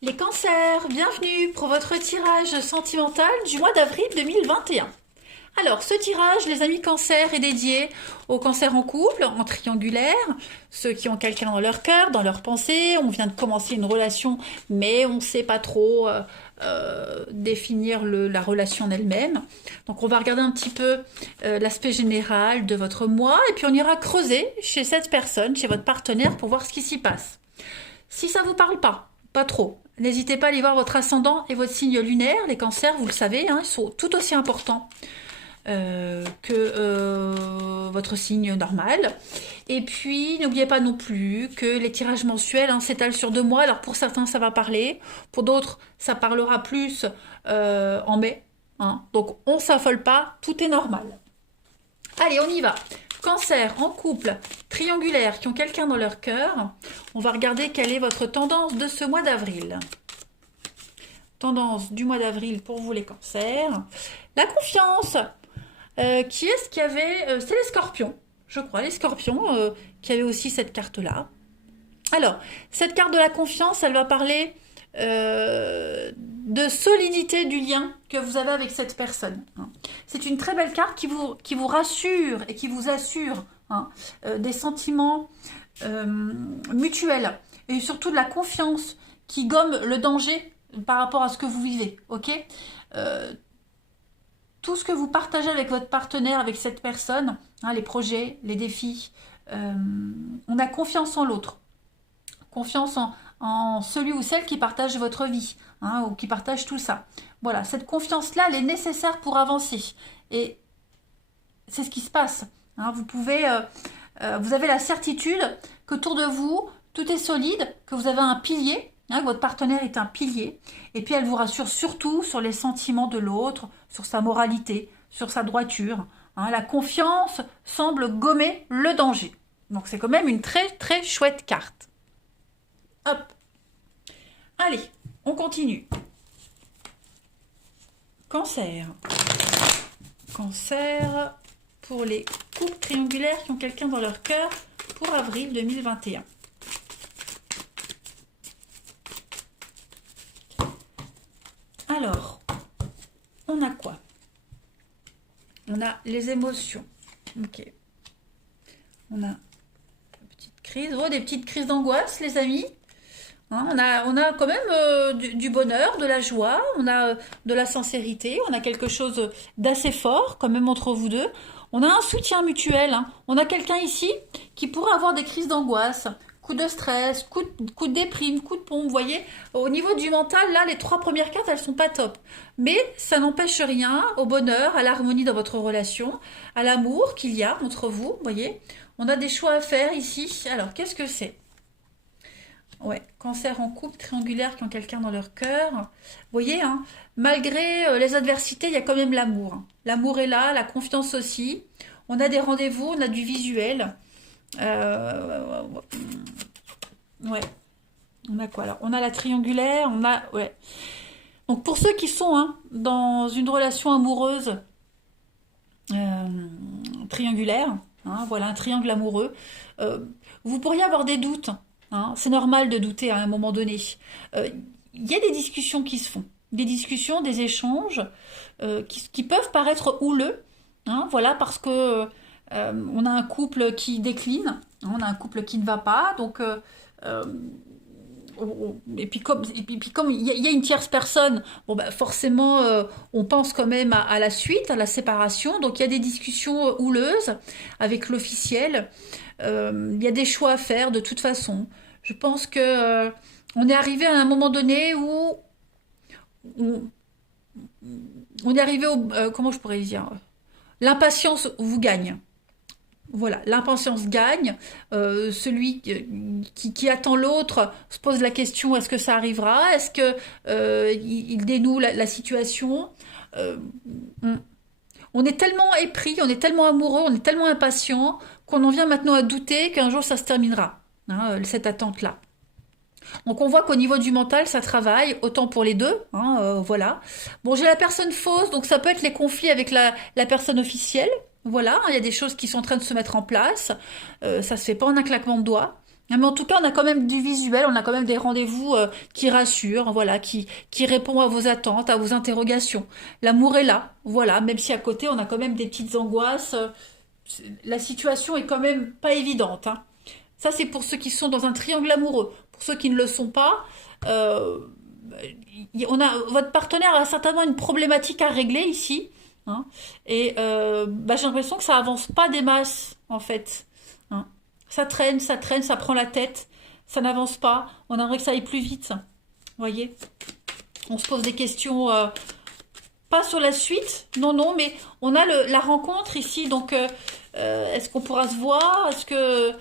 Les cancers, bienvenue pour votre tirage sentimental du mois d'avril 2021. Alors, ce tirage, les amis cancers, est dédié aux cancers en couple, en triangulaire, ceux qui ont quelqu'un dans leur cœur, dans leurs pensées. On vient de commencer une relation, mais on ne sait pas trop définir la relation en elle-même. Donc, on va regarder un petit peu l'aspect général de votre mois, et puis on ira creuser chez cette personne, chez votre partenaire, pour voir ce qui s'y passe. Si ça ne vous parle pas trop, n'hésitez pas à aller voir votre ascendant et votre signe lunaire. Les cancers, vous le savez, hein, ils sont tout aussi importants que votre signe normal. Et puis, n'oubliez pas non plus que les tirages mensuels s'étalent sur 2 mois. Alors, pour certains, ça va parler. Pour d'autres, ça parlera plus en mai. Donc, on ne s'affole pas. Tout est normal. Allez, on y va. Cancer en couple, triangulaire, qui ont quelqu'un dans leur cœur. On va regarder quelle est votre tendance de ce mois d'avril. Tendance du mois d'avril pour vous les cancers. La confiance. Qui est-ce qui avait... c'est les scorpions, je crois, les scorpions qui avaient aussi cette carte-là. Alors, cette carte de la confiance, elle va parler de solidité du lien que vous avez avec cette personne. C'est une très belle carte qui vous rassure et qui vous assure des sentiments mutuels et surtout de la confiance qui gomme le danger par rapport à ce que vous vivez, ok. Tout ce que vous partagez avec votre partenaire, avec cette personne, les projets, les défis, on a confiance en l'autre, confiance en celui ou celle qui partage votre vie, ou qui partage tout ça. Voilà, cette confiance-là, elle est nécessaire pour avancer. Et c'est ce qui se passe. Vous pouvez, vous avez la certitude qu'autour de vous, tout est solide, que vous avez un pilier, que votre partenaire est un pilier, et puis elle vous rassure surtout sur les sentiments de l'autre, sur sa moralité, sur sa droiture. La confiance semble gommer le danger. Donc c'est quand même une très très chouette carte. Hop. Allez, on continue. Cancer. Cancer pour les couples triangulaires qui ont quelqu'un dans leur cœur pour avril 2021. Alors, on a quoi? On a les émotions. Ok. On a des petites crises d'angoisse, les amis. On a quand même du bonheur, de la joie, on a de la sincérité, on a quelque chose d'assez fort quand même entre vous deux. On a un soutien mutuel. On a quelqu'un ici qui pourrait avoir des crises d'angoisse, coup de stress, coup de déprime, coup de pompe. Vous voyez, au niveau du mental, là, les 3 premières cartes, elles sont pas top. Mais ça n'empêche rien au bonheur, à l'harmonie dans votre relation, à l'amour qu'il y a entre vous. Vous voyez, on a des choix à faire ici. Alors, qu'est-ce que c'est? Ouais, cancer en couple, triangulaire qui ont quelqu'un dans leur cœur. Vous voyez, malgré les adversités, il y a quand même l'amour. L'amour est là, la confiance aussi. On a des rendez-vous, on a du visuel. Ouais. On a quoi alors? On a la triangulaire, ouais. Donc pour ceux qui sont dans une relation amoureuse triangulaire, voilà, un triangle amoureux, vous pourriez avoir des doutes. C'est normal de douter à un moment donné. Il y a des discussions qui se font, des discussions, des échanges qui peuvent paraître houleux, voilà, parce que on a un couple qui décline, on a un couple qui ne va pas, donc et puis comme il y a une tierce personne, forcément on pense quand même à la suite, à la séparation, donc il y a des discussions houleuses avec l'officiel. Il y a des choix à faire de toute façon. Je pense que on est arrivé à un moment donné où on est arrivé au comment je pourrais dire, l'impatience vous gagne. Voilà, l'impatience gagne. Celui qui attend l'autre se pose la question, est-ce que ça arrivera? Est-ce que il dénoue la situation? On est tellement épris, on est tellement amoureux, on est tellement impatient qu'on en vient maintenant à douter qu'un jour ça se terminera, cette attente-là. Donc on voit qu'au niveau du mental, ça travaille, autant pour les deux, voilà. Bon, j'ai la personne fausse, donc ça peut être les conflits avec la personne officielle. Voilà, il y a des choses qui sont en train de se mettre en place. Ça se fait pas en un claquement de doigts. Mais en tout cas, on a quand même du visuel, on a quand même des rendez-vous qui rassurent, voilà, qui répondent à vos attentes, à vos interrogations. L'amour est là, voilà, même si à côté, on a quand même des petites angoisses. La situation est quand même pas évidente, hein. Ça, c'est pour ceux qui sont dans un triangle amoureux. Pour ceux qui ne le sont pas, euh, votre partenaire a certainement une problématique à régler ici, hein. Et j'ai l'impression que ça avance pas des masses, en fait, hein. Ça traîne, ça prend la tête, ça n'avance pas. On aimerait que ça aille plus vite, vous voyez. On se pose des questions, pas sur la suite, non, non, mais on a la rencontre ici, donc est-ce qu'on pourra se voir? Est-ce que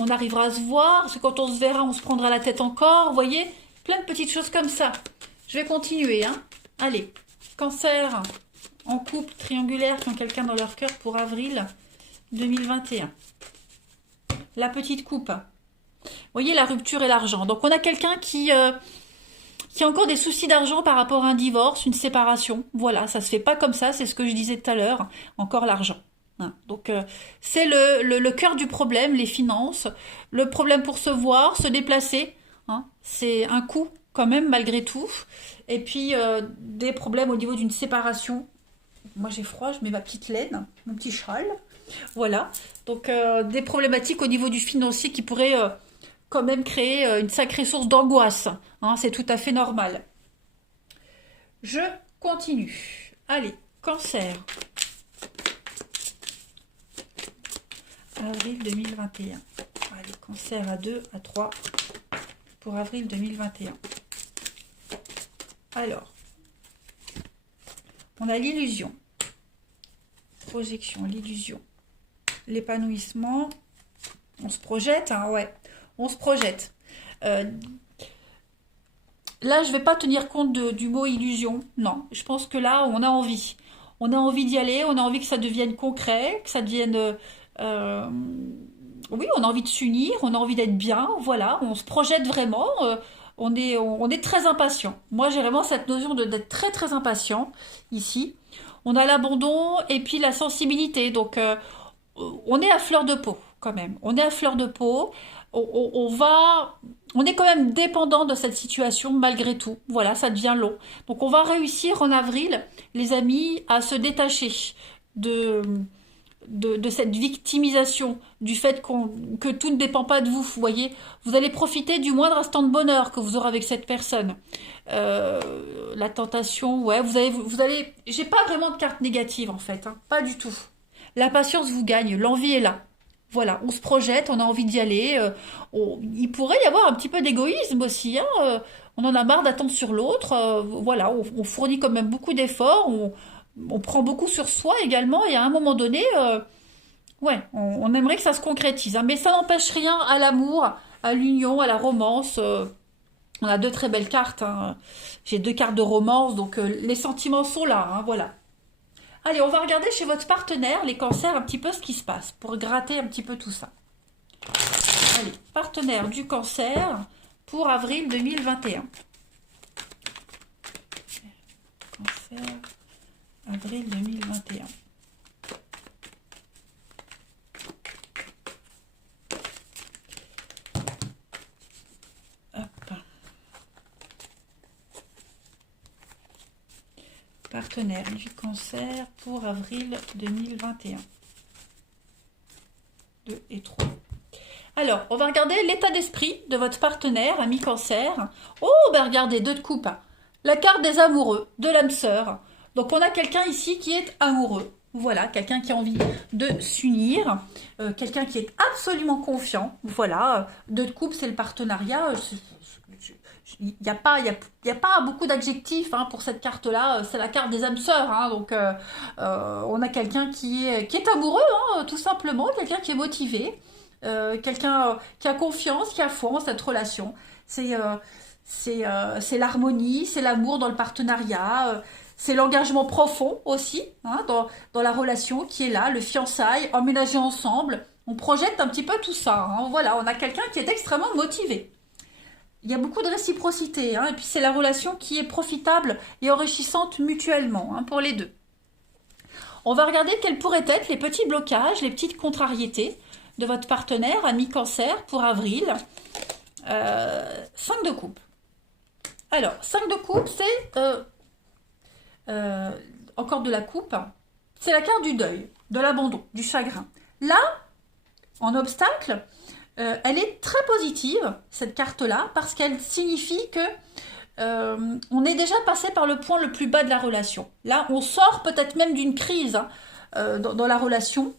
on arrivera à se voir? Est-ce que quand on se verra, on se prendra la tête encore? Vous voyez? Plein de petites choses comme ça. Je vais continuer, hein. Allez, Cancer, en couple, triangulaire, qui ont quelqu'un dans leur cœur pour avril 2021. La petite coupe. Vous voyez, la rupture et l'argent. Donc on a quelqu'un qui a encore des soucis d'argent par rapport à un divorce, une séparation. Voilà, ça se fait pas comme ça, c'est ce que je disais tout à l'heure. Encore l'argent. Hein. Donc c'est le cœur du problème, les finances. Le problème pour se voir, se déplacer. Hein. C'est un coût quand même malgré tout. Et puis des problèmes au niveau d'une séparation. Moi j'ai froid, je mets ma petite laine, mon petit châle. Voilà. Donc des problématiques au niveau du financier qui pourraient quand même créer une sacrée source d'angoisse. Hein, c'est tout à fait normal. Je continue. Allez, Cancer. Avril 2021. Allez, Cancer à 2, à 3 pour avril 2021. Alors, on a l'illusion. Projection, l'illusion. L'épanouissement. On se projette, hein, ouais. On se projette. Là, je vais pas tenir compte du mot illusion. Non, je pense que là, on a envie. On a envie d'y aller, on a envie que ça devienne concret, que ça devienne... oui, on a envie de s'unir, on a envie d'être bien, voilà. On se projette vraiment. On est très impatient. Moi, j'ai vraiment cette notion d'être très, très impatient ici. On a l'abandon et puis la sensibilité. Donc, on est à fleur de peau, quand même. On est à fleur de peau. On est quand même dépendant de cette situation malgré tout. Voilà, ça devient long. Donc on va réussir en avril, les amis, à se détacher de, de cette victimisation, du fait que tout ne dépend pas de vous. Vous voyez, vous allez profiter du moindre instant de bonheur que vous aurez avec cette personne. La tentation, ouais, vous allez. J'ai pas vraiment de carte négative en fait, hein, pas du tout. La patience vous gagne, l'envie est là. Voilà, on se projette, on a envie d'y aller. Il pourrait y avoir un petit peu d'égoïsme aussi, hein, on en a marre d'attendre sur l'autre. Voilà, on fournit quand même beaucoup d'efforts. On prend beaucoup sur soi également. Et à un moment donné, ouais, on aimerait que ça se concrétise, hein, mais ça n'empêche rien à l'amour, à l'union, à la romance. On a deux très belles cartes, hein. J'ai deux cartes de romance, donc les sentiments sont là, hein, voilà. Allez, on va regarder chez votre partenaire, les cancers, un petit peu ce qui se passe, pour gratter un petit peu tout ça. Allez, partenaire du cancer pour avril 2021. Cancer, avril 2021. Hop. Partenaire du cancer pour avril 2021. 2 et 3. Alors, on va regarder l'état d'esprit de votre partenaire, ami cancer. Oh, ben regardez, 2 de coupe. La carte des amoureux, de l'âme sœur. Donc, on a quelqu'un ici qui est amoureux. Voilà, quelqu'un qui a envie de s'unir. Quelqu'un qui est absolument confiant. Voilà, 2 de coupe, c'est le partenariat. Il n'y a pas beaucoup d'adjectifs, hein, pour cette carte-là. C'est la carte des âmes sœurs, hein, donc on a quelqu'un qui est amoureux, hein, tout simplement, quelqu'un qui est motivé, quelqu'un qui a confiance, qui a foi en cette relation. C'est l'harmonie, c'est l'amour dans le partenariat, c'est l'engagement profond aussi, hein, dans la relation qui est là, le fiançailles, emménager ensemble. On projette un petit peu tout ça, hein, voilà, on a quelqu'un qui est extrêmement motivé. Il y a beaucoup de réciprocité, hein, et puis c'est la relation qui est profitable et enrichissante mutuellement, hein, pour les deux. On va regarder quels pourraient être les petits blocages, les petites contrariétés de votre partenaire, ami Cancer, pour avril. 5 de coupe. Alors, 5 de coupe, c'est encore de la coupe. C'est la carte du deuil, de l'abandon, du chagrin. Là, en obstacle, elle est très positive, cette carte-là, parce qu'elle signifie que on est déjà passé par le point le plus bas de la relation. Là, on sort peut-être même d'une crise dans la relation,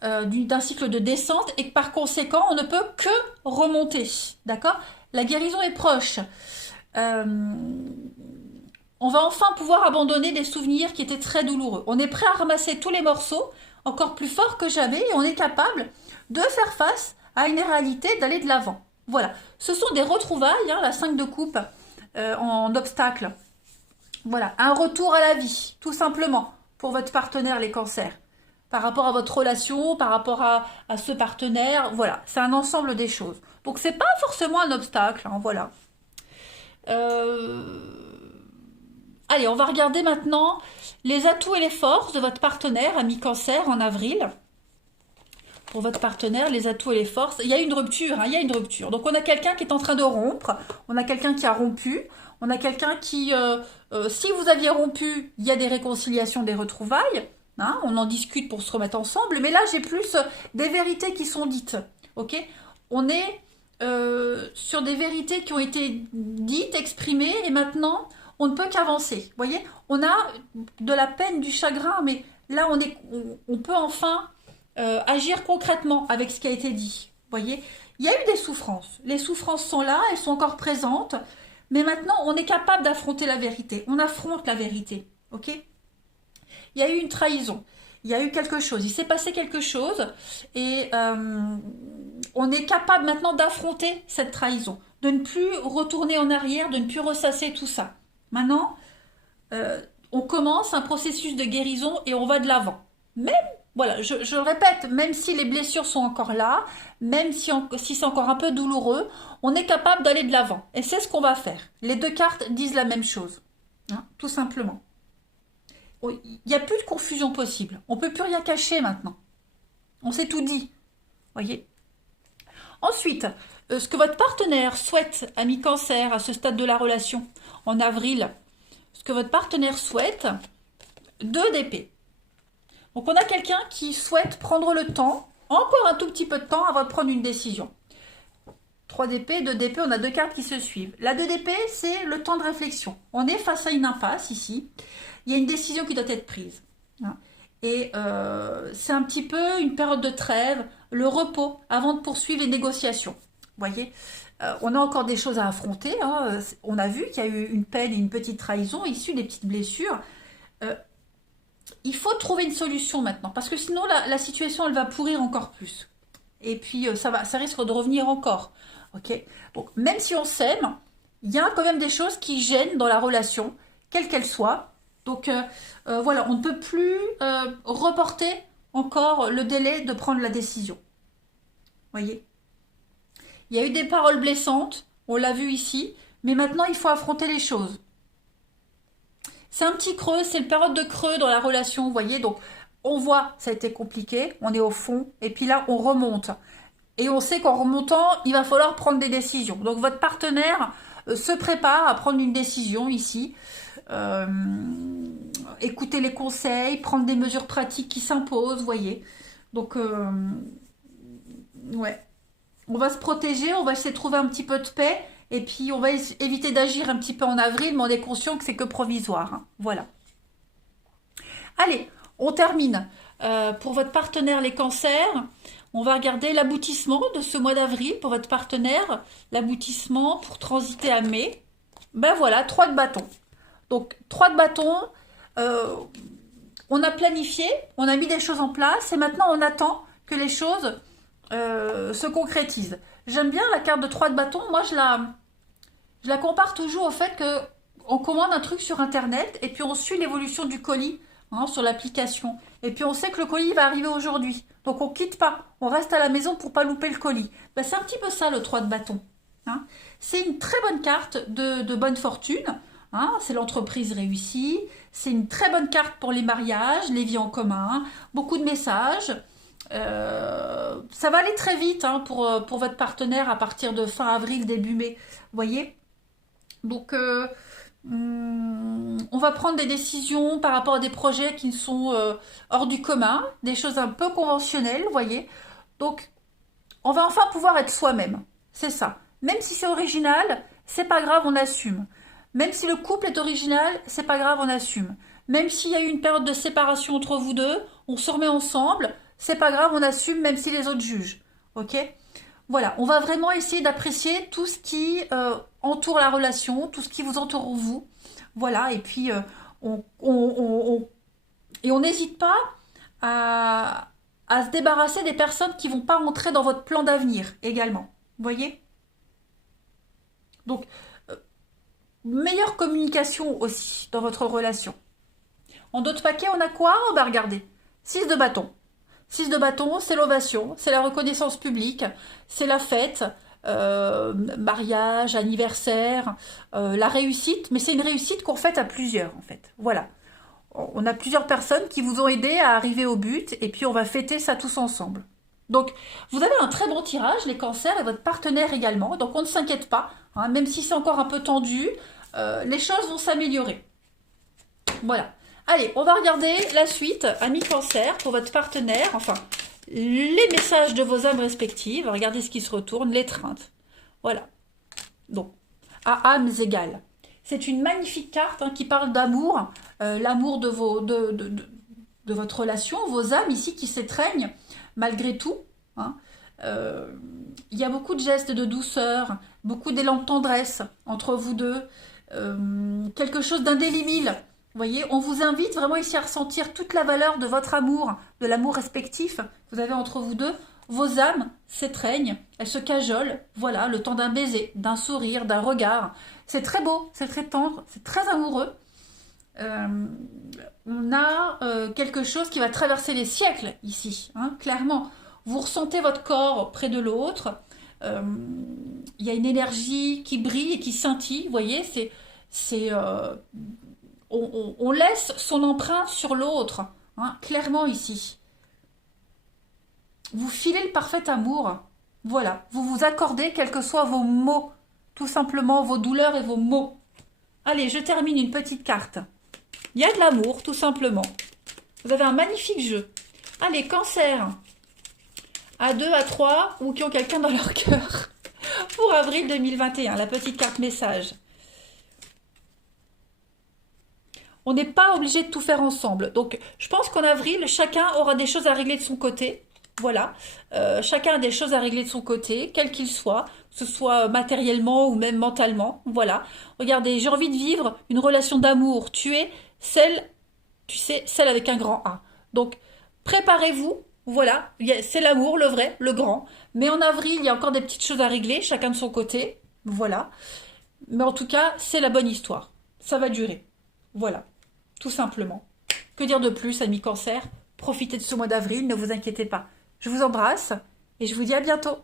d'un cycle de descente, et que par conséquent, on ne peut que remonter. D'accord? La guérison est proche. On va enfin pouvoir abandonner des souvenirs qui étaient très douloureux. On est prêt à ramasser tous les morceaux, encore plus forts que jamais, et on est capable de faire face à une réalité, d'aller de l'avant. Voilà, ce sont des retrouvailles, hein, la 5 de coupe en obstacle. Voilà, un retour à la vie, tout simplement, pour votre partenaire, les cancers. Par rapport à votre relation, par rapport à ce partenaire, voilà, c'est un ensemble des choses. Donc, c'est pas forcément un obstacle, hein, voilà. Allez, on va regarder maintenant les atouts et les forces de votre partenaire, ami Cancer, en avril. Pour votre partenaire, les atouts et les forces. Il y a une rupture, hein, il y a une rupture. Donc, on a quelqu'un qui est en train de rompre. On a quelqu'un qui a rompu. On a quelqu'un qui, si vous aviez rompu, il y a des réconciliations, des retrouvailles. Hein, on en discute pour se remettre ensemble. Mais là, j'ai plus des vérités qui sont dites. Ok? On est sur des vérités qui ont été dites, exprimées. Et maintenant, on ne peut qu'avancer. Vous voyez? On a de la peine, du chagrin. Mais là, on peut enfin... agir concrètement avec ce qui a été dit. Vous voyez, il y a eu des souffrances. Les souffrances sont là, elles sont encore présentes. Mais maintenant, on est capable d'affronter la vérité. On affronte la vérité. Ok? Il y a eu une trahison. Il y a eu quelque chose. Il s'est passé quelque chose. Et on est capable maintenant d'affronter cette trahison. De ne plus retourner en arrière, de ne plus ressasser tout ça. Maintenant, on commence un processus de guérison et on va de l'avant. Même voilà, je le répète, même si les blessures sont encore là, même si c'est encore un peu douloureux, on est capable d'aller de l'avant. Et c'est ce qu'on va faire. Les deux cartes disent la même chose, hein, tout simplement. Il n'y a plus de confusion possible. On ne peut plus rien cacher maintenant. On s'est tout dit. Voyez. Ensuite, ce que votre partenaire souhaite, ami Cancer, à ce stade de la relation, en avril, ce que votre partenaire souhaite, 2 d'épée. Donc, on a quelqu'un qui souhaite prendre le temps, encore un tout petit peu de temps, avant de prendre une décision. 3 d'épée, 2 d'épée, on a 2 cartes qui se suivent. La 2 d'épée, c'est le temps de réflexion. On est face à une impasse ici. Il y a une décision qui doit être prise. Et c'est un petit peu une période de trêve, le repos, avant de poursuivre les négociations. Vous voyez, on a encore des choses à affronter. Hein. On a vu qu'il y a eu une peine et une petite trahison issue des petites blessures. Il faut trouver une solution maintenant, parce que sinon la situation elle va pourrir encore plus. Et puis ça risque de revenir encore. Ok. Donc même si on s'aime, il y a quand même des choses qui gênent dans la relation, quelle qu'elle soit. Donc voilà, on ne peut plus reporter encore le délai de prendre la décision. Voyez. Il y a eu des paroles blessantes, on l'a vu ici, mais maintenant il faut affronter les choses. C'est un petit creux, c'est une période de creux dans la relation, vous voyez. Donc, on voit, ça a été compliqué, on est au fond, et puis là, on remonte. Et on sait qu'en remontant, il va falloir prendre des décisions. Donc, votre partenaire se prépare à prendre une décision ici. Écouter les conseils, prendre des mesures pratiques qui s'imposent, vous voyez. Donc, ouais. On va se protéger, on va essayer de trouver un petit peu de paix. Et puis, on va éviter d'agir un petit peu en avril, mais on est conscient que c'est que provisoire. Hein. Voilà. Allez, on termine. Pour votre partenaire, les cancers, on va regarder l'aboutissement de ce mois d'avril pour votre partenaire. L'aboutissement pour transiter à mai. Ben voilà, 3 de bâton. Donc, 3 de bâton. On a planifié, on a mis des choses en place et maintenant, on attend que les choses se concrétisent. J'aime bien la carte de 3 de bâton. Moi, je la compare toujours au fait qu'on commande un truc sur Internet et puis on suit l'évolution du colis sur l'application. Et puis on sait que le colis va arriver aujourd'hui. Donc on ne quitte pas. On reste à la maison pour ne pas louper le colis. Ben, c'est un petit peu ça le 3 de bâton. Hein. C'est une très bonne carte de bonne fortune. Hein. C'est l'entreprise réussie. C'est une très bonne carte pour les mariages, les vies en commun. Beaucoup de messages. Ça va aller très vite hein, pour votre partenaire à partir de fin avril, début mai. Vous voyez? Donc, on va prendre des décisions par rapport à des projets qui sont hors du commun, des choses un peu conventionnelles, vous voyez. Donc, on va enfin pouvoir être soi-même. C'est ça. Même si c'est original, c'est pas grave, on assume. Même si le couple est original, c'est pas grave, on assume. Même s'il y a eu une période de séparation entre vous deux, on se remet ensemble, c'est pas grave, on assume, même si les autres jugent. Ok? Voilà, on va vraiment essayer d'apprécier tout ce qui entoure la relation, tout ce qui vous entoure vous. Voilà, et puis on n'hésite pas à se débarrasser des personnes qui vont pas rentrer dans votre plan d'avenir également. Vous voyez? Donc, meilleure communication aussi dans votre relation. En d'autres paquets, on a quoi? On va regarder. 6 de bâton. 6 de bâton, c'est l'ovation, c'est la reconnaissance publique, c'est la fête, mariage, anniversaire, la réussite, mais c'est une réussite qu'on fête à plusieurs en fait. Voilà. On a plusieurs personnes qui vous ont aidé à arriver au but et puis on va fêter ça tous ensemble. Donc, vous avez un très bon tirage, les cancers, et votre partenaire également. Donc, on ne s'inquiète pas, hein, même si c'est encore un peu tendu, les choses vont s'améliorer. Voilà. Allez, on va regarder la suite, amis cancer, pour votre partenaire. Enfin, les messages de vos âmes respectives. Regardez ce qui se retourne, l'étreinte. Voilà. Donc, à âmes égales. C'est une magnifique carte hein, qui parle d'amour, l'amour de votre relation, vos âmes ici qui s'étreignent malgré tout. Hein. Il y a beaucoup de gestes de douceur, beaucoup d'élan de tendresse entre vous deux, quelque chose d'indélébile. Vous voyez, on vous invite vraiment ici à ressentir toute la valeur de votre amour, de l'amour respectif que vous avez entre vous deux. Vos âmes s'étreignent, elles se cajolent, voilà, le temps d'un baiser, d'un sourire, d'un regard. C'est très beau, c'est très tendre, c'est très amoureux. On a quelque chose qui va traverser les siècles ici, hein, clairement. Vous ressentez votre corps près de l'autre. Il y a une énergie qui brille et qui scintille, vous voyez, on laisse son empreinte sur l'autre, hein, clairement ici. Vous filez le parfait amour. Voilà, vous vous accordez quels que soient vos mots, tout simplement vos douleurs et vos mots. Allez, je termine une petite carte. Il y a de l'amour, tout simplement. Vous avez un magnifique jeu. Allez, cancer. À 2, à 3, ou qui ont quelqu'un dans leur cœur. Pour avril 2021, la petite carte message. On n'est pas obligé de tout faire ensemble. Donc, je pense qu'en avril, chacun aura des choses à régler de son côté. Voilà. Chacun a des choses à régler de son côté, quel qu'il soit, que ce soit matériellement ou même mentalement. Voilà. Regardez, j'ai envie de vivre une relation d'amour. Tu es celle, tu sais, celle avec un grand A. Donc, préparez-vous. Voilà. C'est l'amour, le vrai, le grand. Mais en avril, il y a encore des petites choses à régler, chacun de son côté. Voilà. Mais en tout cas, c'est la bonne histoire. Ça va durer. Voilà. Tout simplement. Que dire de plus, amis cancer? Profitez de ce mois d'avril, ne vous inquiétez pas. Je vous embrasse et je vous dis à bientôt.